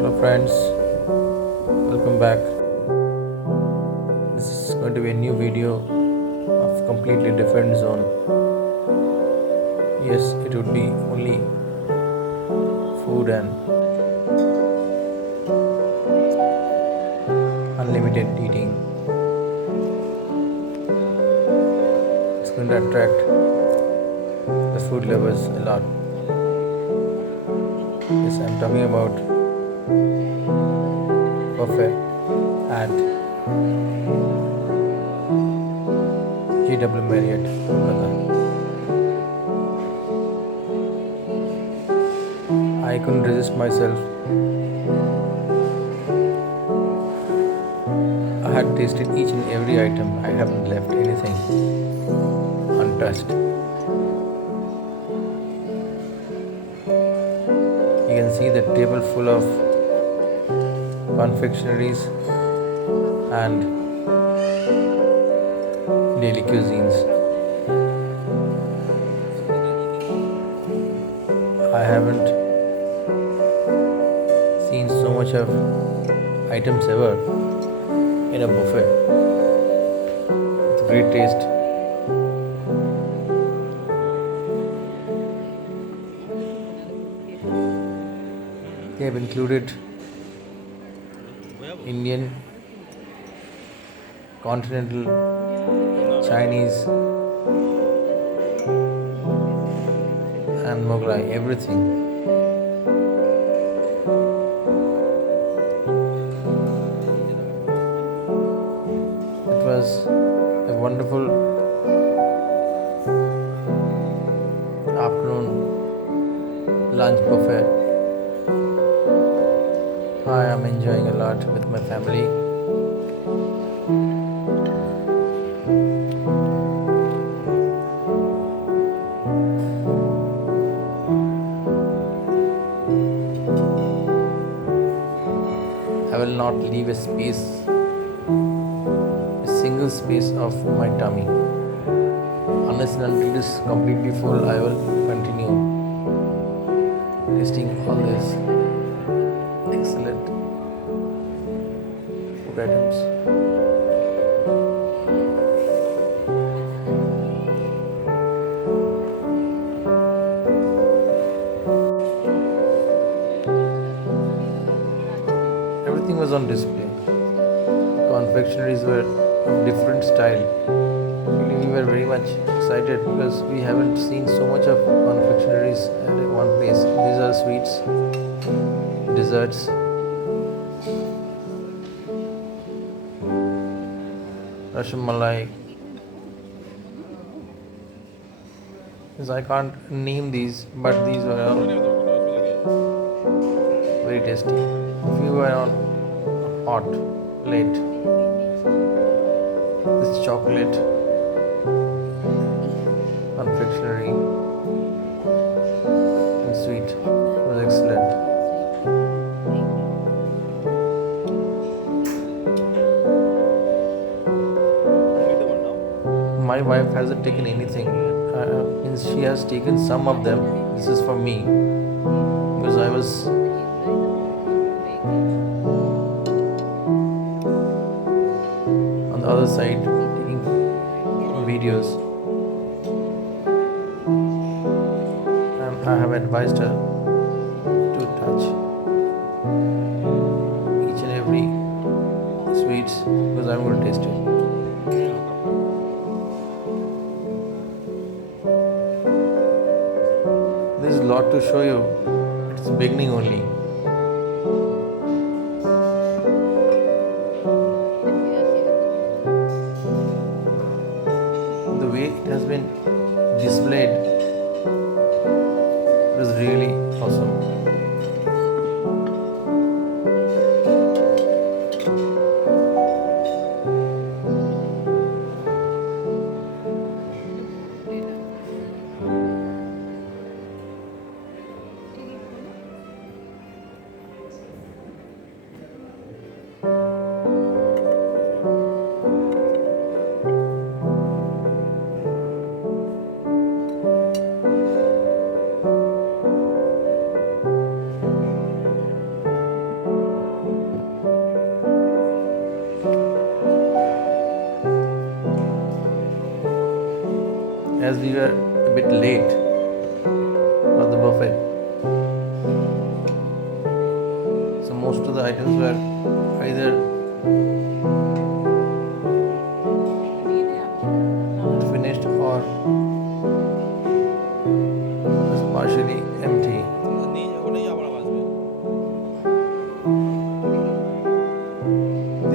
Hello, friends, welcome back. This is going to be a new video of completely different zone. Yes, it would be only food and unlimited eating. It's going to attract the food lovers a lot. Yes, I'm talking about buffet at JW Marriott Kolkata. I couldn't resist myself. I had tasted each and every item. I haven't left anything untouched. You can see the table full of confectionaries and daily cuisines. I haven't seen so much of items ever in a buffet. It's great taste. They have included Indian, continental, Chinese, and Mughlai, everything. It was a wonderful afternoon lunch buffet. I am enjoying a lot with my family. I will not leave a space, a single space of my tummy. Unless and until it is completely full, I will continue tasting all these excellent food items. Everything was on display. Confectionaries were of different style. Actually, we were very much excited because we haven't seen so much of confectionaries at one place. These are sweets, desserts, rasmalai. Yes, I can't name these, but these were all very tasty. If you were on a hot plate, this chocolate confectionery and sweet was excellent. My wife hasn't taken anything. Means she has taken some of them. This is for me because I was on the other side taking videos, and I have advised her to touch each and every sweets because I'm going to taste it. There is a lot to show you. It's the beginning only. The way it has been displayed is really awesome. as we were a bit late for the buffet, so most of the items were either finished or was partially empty.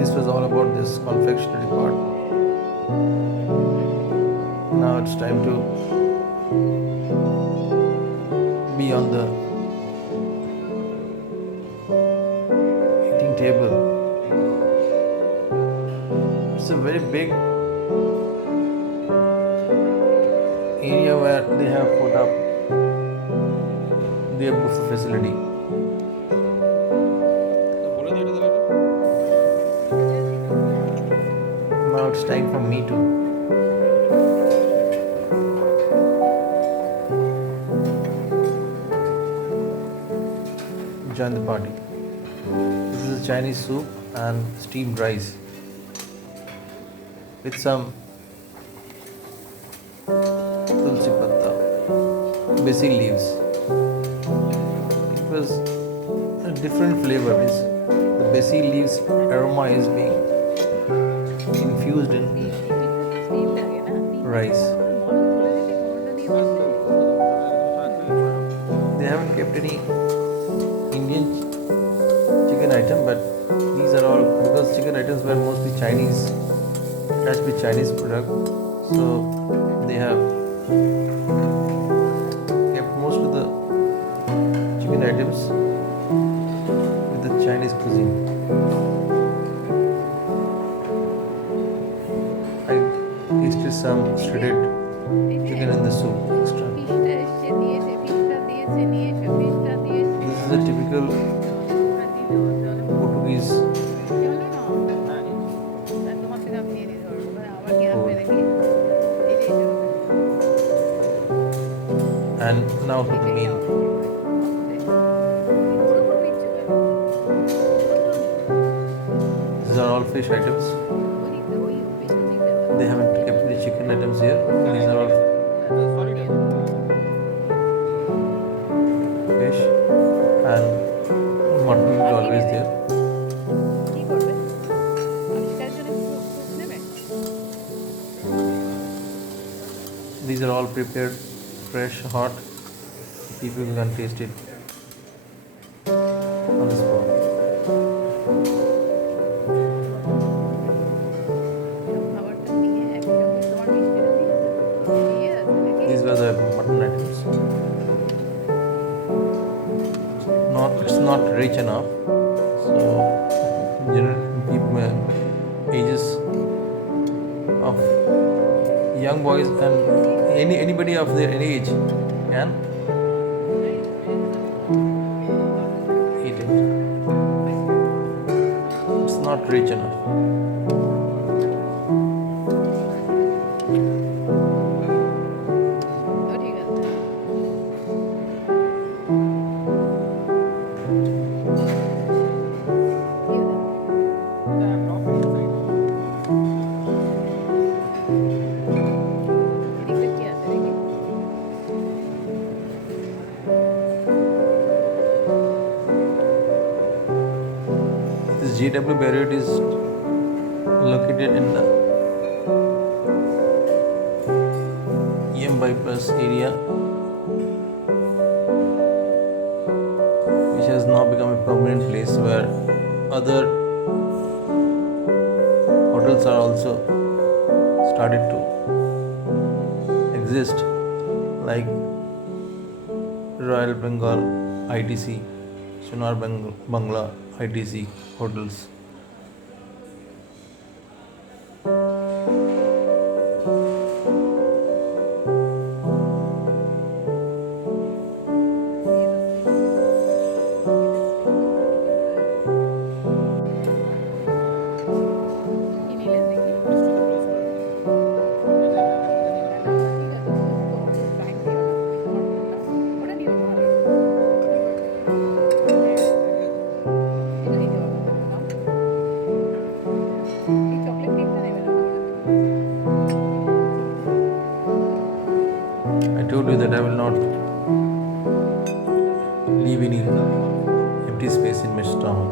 This was all about this confectionery part. Now it's time to be on the eating table. It's a very big area where they have put up their buffet facility. Now it's time for me to join the party. This is a Chinese soup and steamed rice with some tulsi patta, basil leaves. It was a different flavor. The basil leaves aroma is being infused in rice. They haven't kept any Indian chicken item, but these are all because chicken items were mostly Chinese, attached with Chinese product. So they have kept most of the chicken items with the Chinese cuisine. I tasted some shredded chicken in the soup extra. This is a typical Portuguese food. And now to the meal. These are all fish items. They haven't kept the chicken items here. These are all fish and mutton is always there. These are all prepared fresh, hot. People can taste it on the spot. These were the mutton items. It's not rich enough, so people ages of young boys and anybody of their age can eat it. It's not rich enough. This JW Marriott is located in the EM bypass area, which has now become a permanent place where other hotels are also started to exist, like Royal Bengal ITC, Sonar Bangla ITC hotels. empty space in my stomach.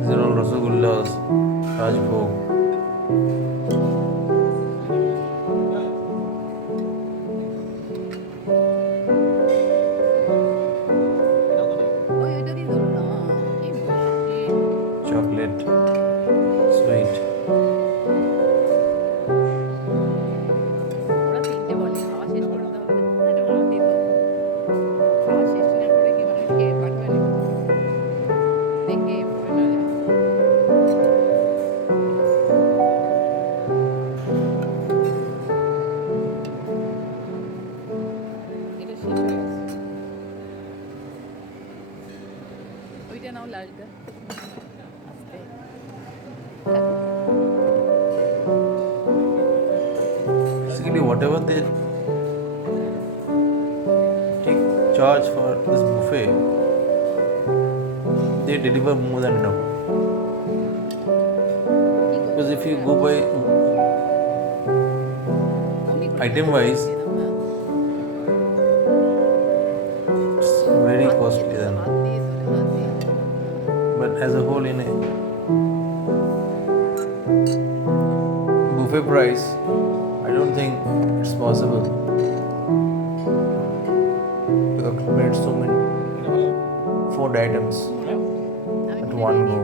These are all rasagullas, Rajbhog. Chocolate, sweet. Basically, whatever they take charge for this buffet, they deliver more than enough. Because if you go by item wise, it's very costly then. But as a whole, in a buffet price, I don't think it's possible to accumulate so many food items at one go.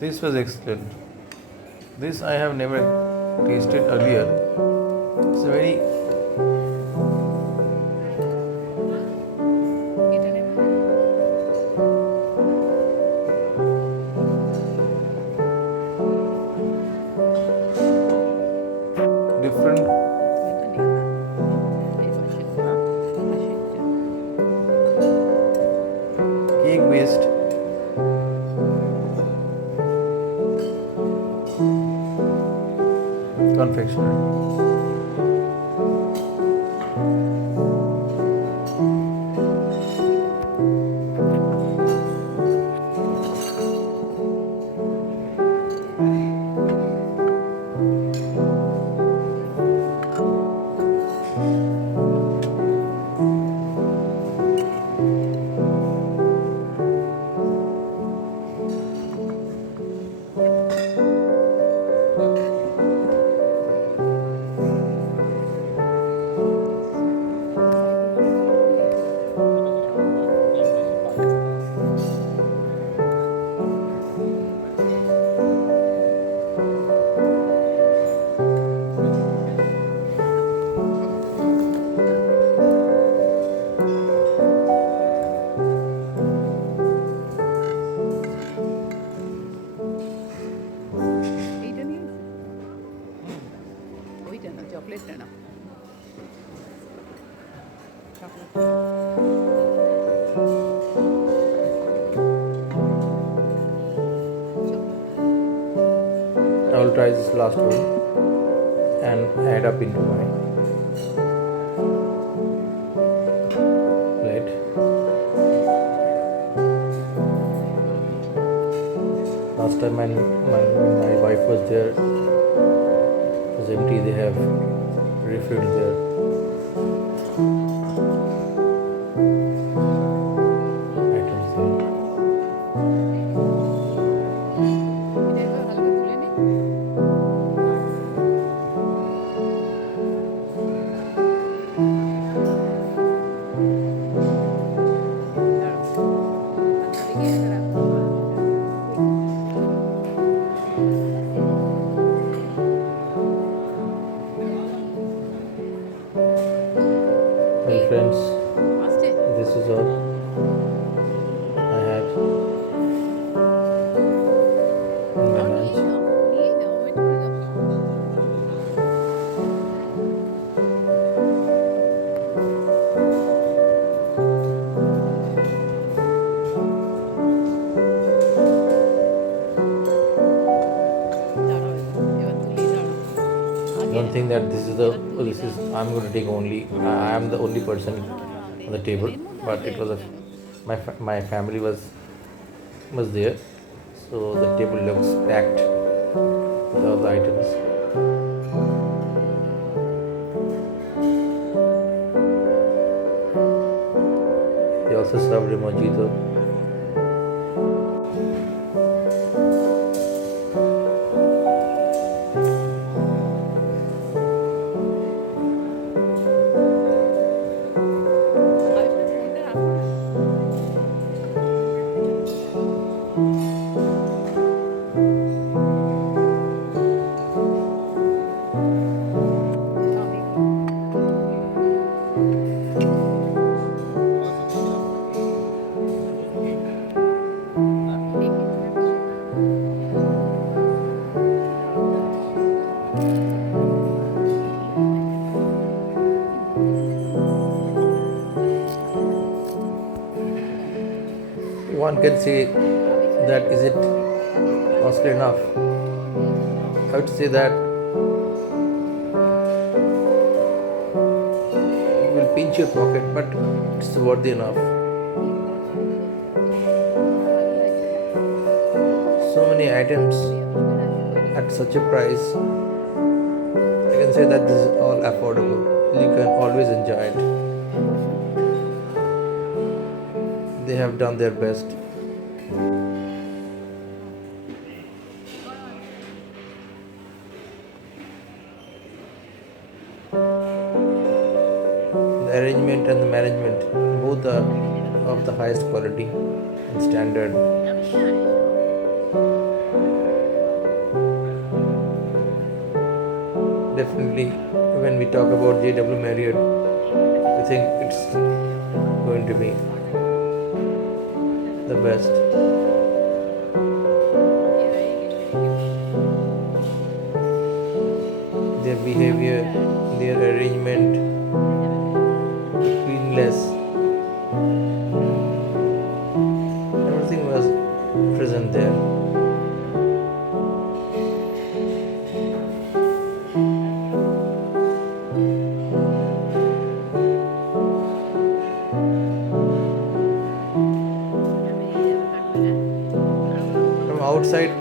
This was excellent. This I have never tasted earlier. It's a very different cake based confectionery. I will try this last one and add up into my plate. Last time my wife was there, it was empty. They have refilled their items there. don't think that this is I'm going to take only. I am the only person on the table, but it was my family was there, so the table looks packed with all the items. They also served a mojito. One can say that is it costly enough? I would say that it will pinch your pocket, but it's worthy enough. So many items at such a price. I can say that this is all affordable. You can always enjoy it. They have done their best. The arrangement and the management both are of the highest quality and standard. Definitely, when we talk about JW Marriott, I think it's going to be the best. Their behavior, their arrangement, cleanliness, everything was present there. From outside,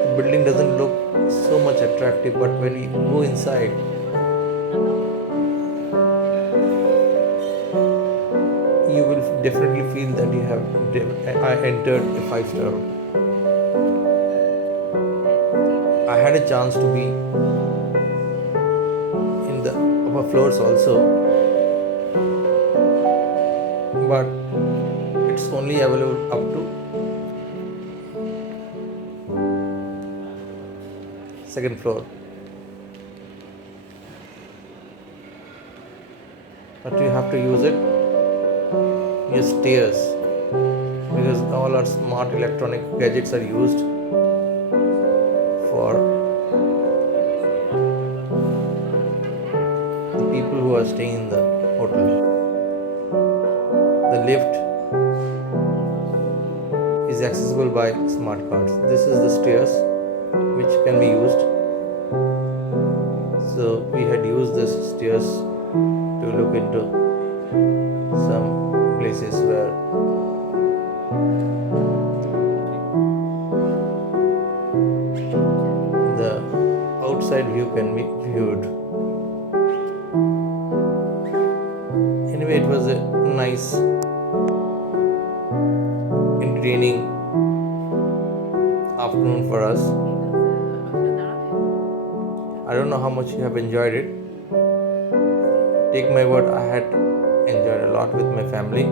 the building doesn't look so much attractive, but when you go inside, you will definitely feel that you have I entered a five-star. I had a chance to be in the upper floors also, but it's only available up to second floor. But you have to use it your stairs because all our smart electronic gadgets are used for the people who are staying in the hotel. The lift is accessible by smart cards. This is the stairs which can be used. So we had used this stairs to look into some places where the outside view can be viewed. Anyway, it was a nice, entertaining afternoon for us. I don't know how much you have enjoyed it. Take my word, I had enjoyed a lot with my family.